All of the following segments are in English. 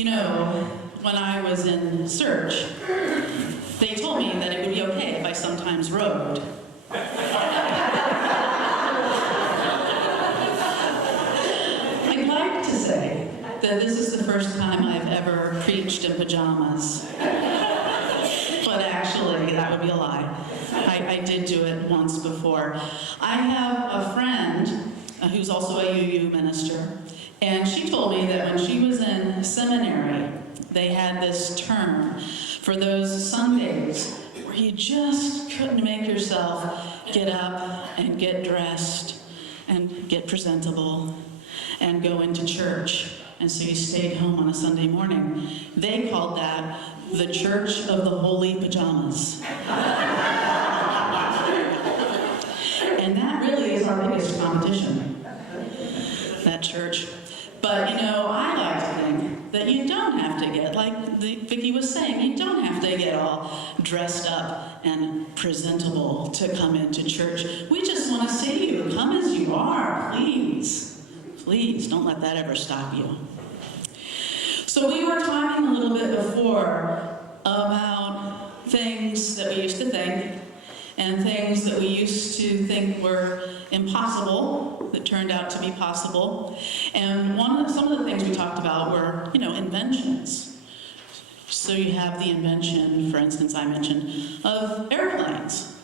You know, when I was in search, they told me that it would be okay if I sometimes rode. I'd like to say that this is the first time I've ever preached in pajamas. But actually, that would be a lie. I did do it once before. I have a friend who's also a UU minister, and she told me that when she was in seminary, they had this term for those Sundays where you just couldn't make yourself get up and get dressed and get presentable and go into church. And so you stayed home on a Sunday morning. They called that the Church of the Holy Pajamas. And that really is our biggest competition, that church. But, you know, I like to think that you don't have to get, like Vicki was saying, you don't have to get all dressed up and presentable to come into church. We just want to say to you, come as you are, please. Please, don't let that ever stop you. So we were talking a little bit before about things that we used to think and things that we used to think were impossible that turned out to be possible. And some of the things we talked about were, you know, inventions. So you have the invention, for instance, I mentioned, of airplanes.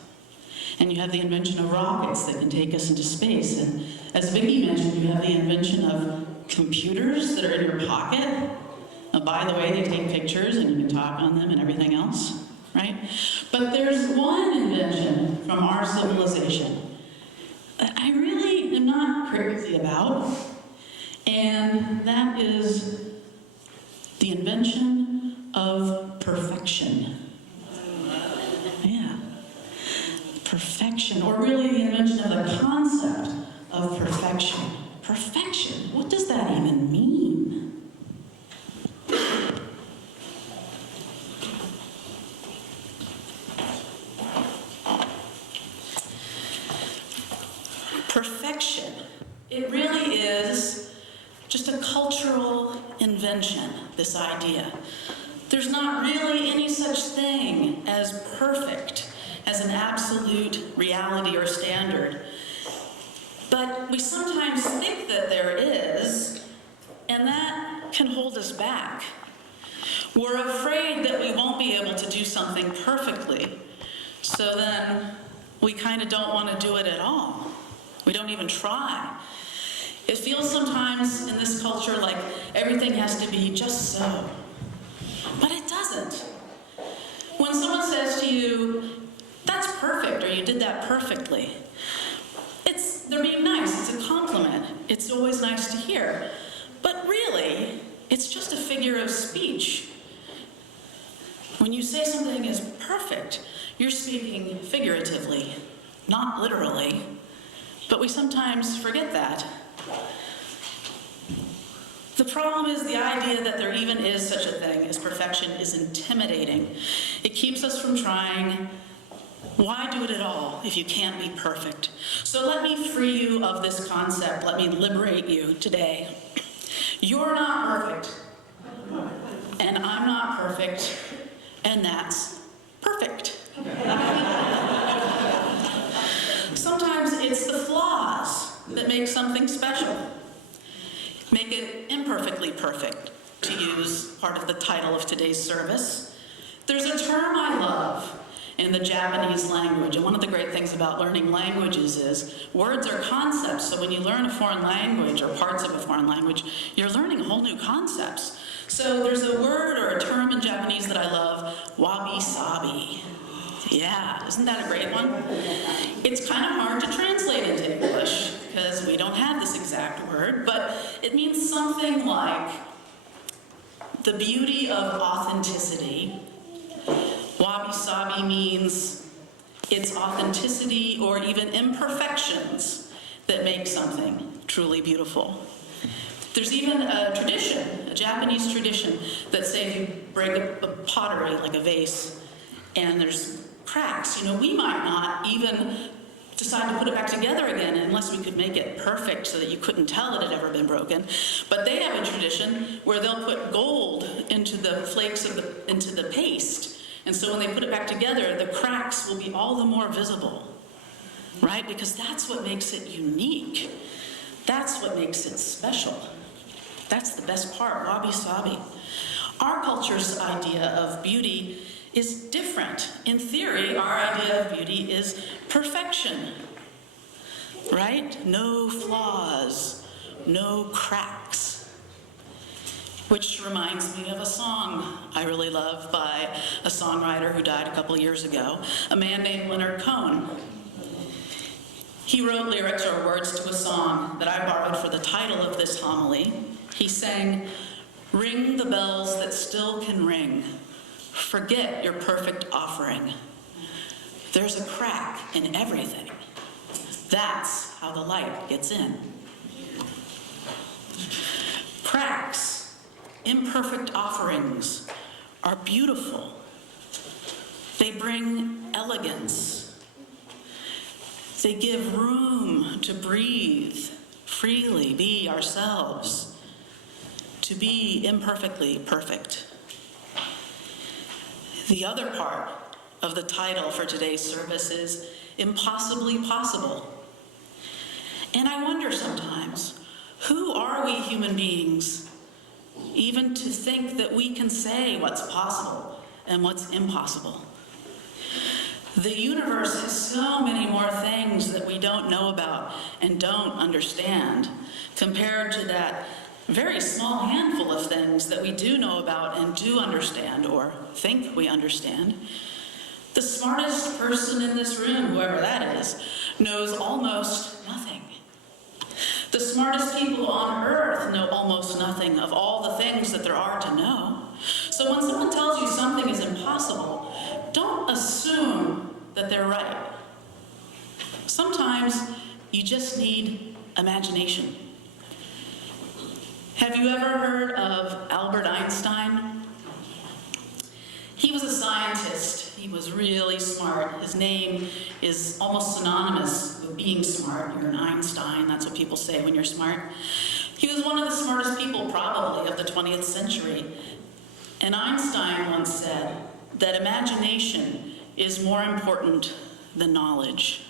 And you have the invention of rockets that can take us into space. And as Vicki mentioned, you have the invention of computers that are in your pocket. By the way, they take pictures and you can talk on them and everything else, right? But there's one invention from our civilization that I really am not crazy about, and that is the invention of perfection. Yeah, perfection, or really the invention of the concept of perfection. Perfection, what does that even mean? Perfection, it really is just a cultural invention, this idea. There's not really any such thing as perfect, as an absolute reality or standard. But we sometimes think that there is, and that can hold us back. We're afraid that we won't be able to do something perfectly, so then we kind of don't want to do it at all. We don't even try. It feels sometimes in this culture like everything has to be just so. But it doesn't. When someone says to you, that's perfect, or you did that perfectly, they're being nice, it's a compliment. It's always nice to hear. But really, it's just a figure of speech. When you say something is perfect, you're speaking figuratively, not literally. But we sometimes forget that. The problem is the idea that there even is such a thing as perfection is intimidating. It keeps us from trying. Why do it at all if you can't be perfect? So let me free you of this concept. Let me liberate you today. You're not perfect, and I'm not perfect, and that's perfect. Sometimes it's the flaws that make something special. Make it imperfectly perfect, to use part of the title of today's service. There's a term I love in the Japanese language, and one of the great things about learning languages is words are concepts. So when you learn a foreign language or parts of a foreign language, you're learning whole new concepts. So there's a word or a term in Japanese that I love, wabi-sabi. Yeah, isn't that a great one? It's kind of hard to translate into English because we don't have this exact word, but it means something like the beauty of authenticity. Wabi-sabi means it's authenticity or even imperfections that make something truly beautiful. There's even a tradition, a Japanese tradition, that say if you break a pottery, like a vase, and there's cracks, we might not even decide to put it back together again unless we could make it perfect so that you couldn't tell it had ever been broken. But they have a tradition where they'll put gold into the flakes into the paste. And so when they put it back together, the cracks will be all the more visible, right? Because that's what makes it unique. That's what makes it special. That's the best part, wabi-sabi. Our culture's idea of beauty is different. In theory, our idea of beauty is perfection, right? No flaws, no cracks. Which reminds me of a song I really love by a songwriter who died a couple years ago, a man named Leonard Cohen. He wrote lyrics or words to a song that I borrowed for the title of this homily. He sang, "Ring the bells that still can ring. Forget your perfect offering. There's a crack in everything. That's how the light gets in." Cracks, imperfect offerings, are beautiful. They bring elegance. They give room to breathe freely, be ourselves, to be imperfectly perfect. The other part of the title for today's service is Impossibly Possible. And I wonder sometimes, who are we human beings even to think that we can say what's possible and what's impossible? The universe has so many more things that we don't know about and don't understand compared to that very small handful of things that we do know about and do understand or think we understand. The smartest person in this room, whoever that is, knows almost nothing. The smartest people on earth know almost nothing of all the things that there are to know. So when someone tells you something is impossible, don't assume that they're right. Sometimes you just need imagination. Have you ever heard of Albert Einstein? He was a scientist. He was really smart. His name is almost synonymous with being smart. You're an Einstein. That's what people say when you're smart. He was one of the smartest people, probably, of the 20th century. And Einstein once said that imagination is more important than knowledge.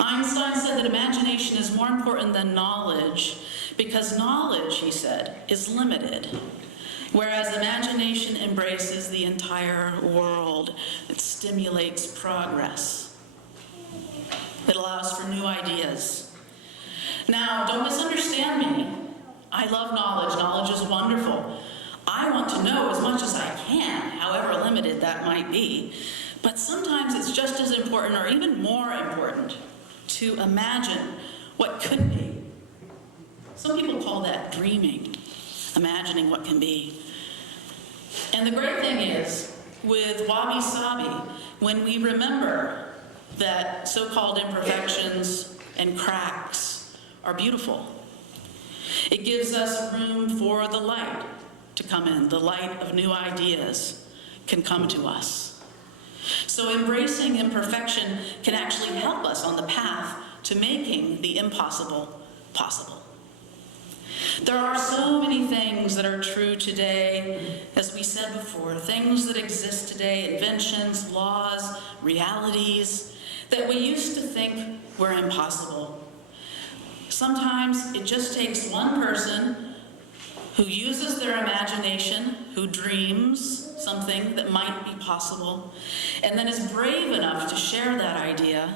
Einstein said that imagination is more important than knowledge because knowledge, he said, is limited, whereas imagination embraces the entire world. It stimulates progress. It allows for new ideas. Now, don't misunderstand me. I love knowledge. Knowledge is wonderful. I want to know as much as I can, however limited that might be. But sometimes it's just as important, or even more important, to imagine what could be. Some people call that dreaming, imagining what can be. And the great thing is, with wabi-sabi, when we remember that so-called imperfections and cracks are beautiful, it gives us room for the light to come in. The light of new ideas can come to us. So embracing imperfection can actually help us on the path to making the impossible possible. There are so many things that are true today, as we said before, things that exist today, inventions, laws, realities, that we used to think were impossible. Sometimes it just takes one person who uses their imagination, who dreams something that might be possible, and then is brave enough to share that idea,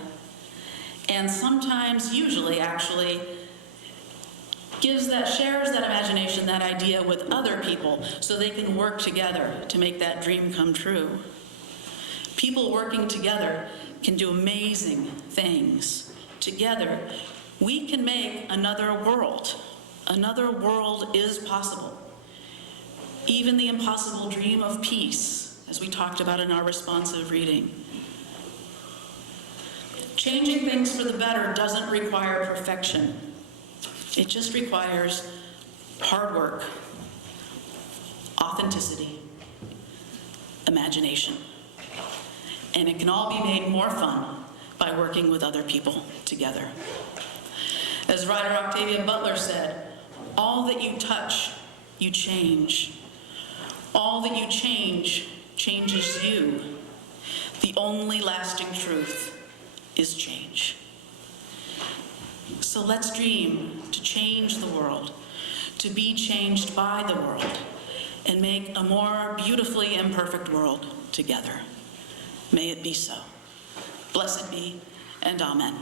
and sometimes, usually actually, shares that imagination, that idea with other people so they can work together to make that dream come true. People working together can do amazing things. Together, we can make another world. Another world is possible. Even the impossible dream of peace, as we talked about in our responsive reading. Changing things for the better doesn't require perfection. It just requires hard work, authenticity, imagination. And it can all be made more fun by working with other people together. As writer Octavia Butler said, all that you touch, you change. All that you change changes you. The only lasting truth is change. So let's dream to change the world, to be changed by the world, and make a more beautifully imperfect world together. May it be so. Blessed be, and amen.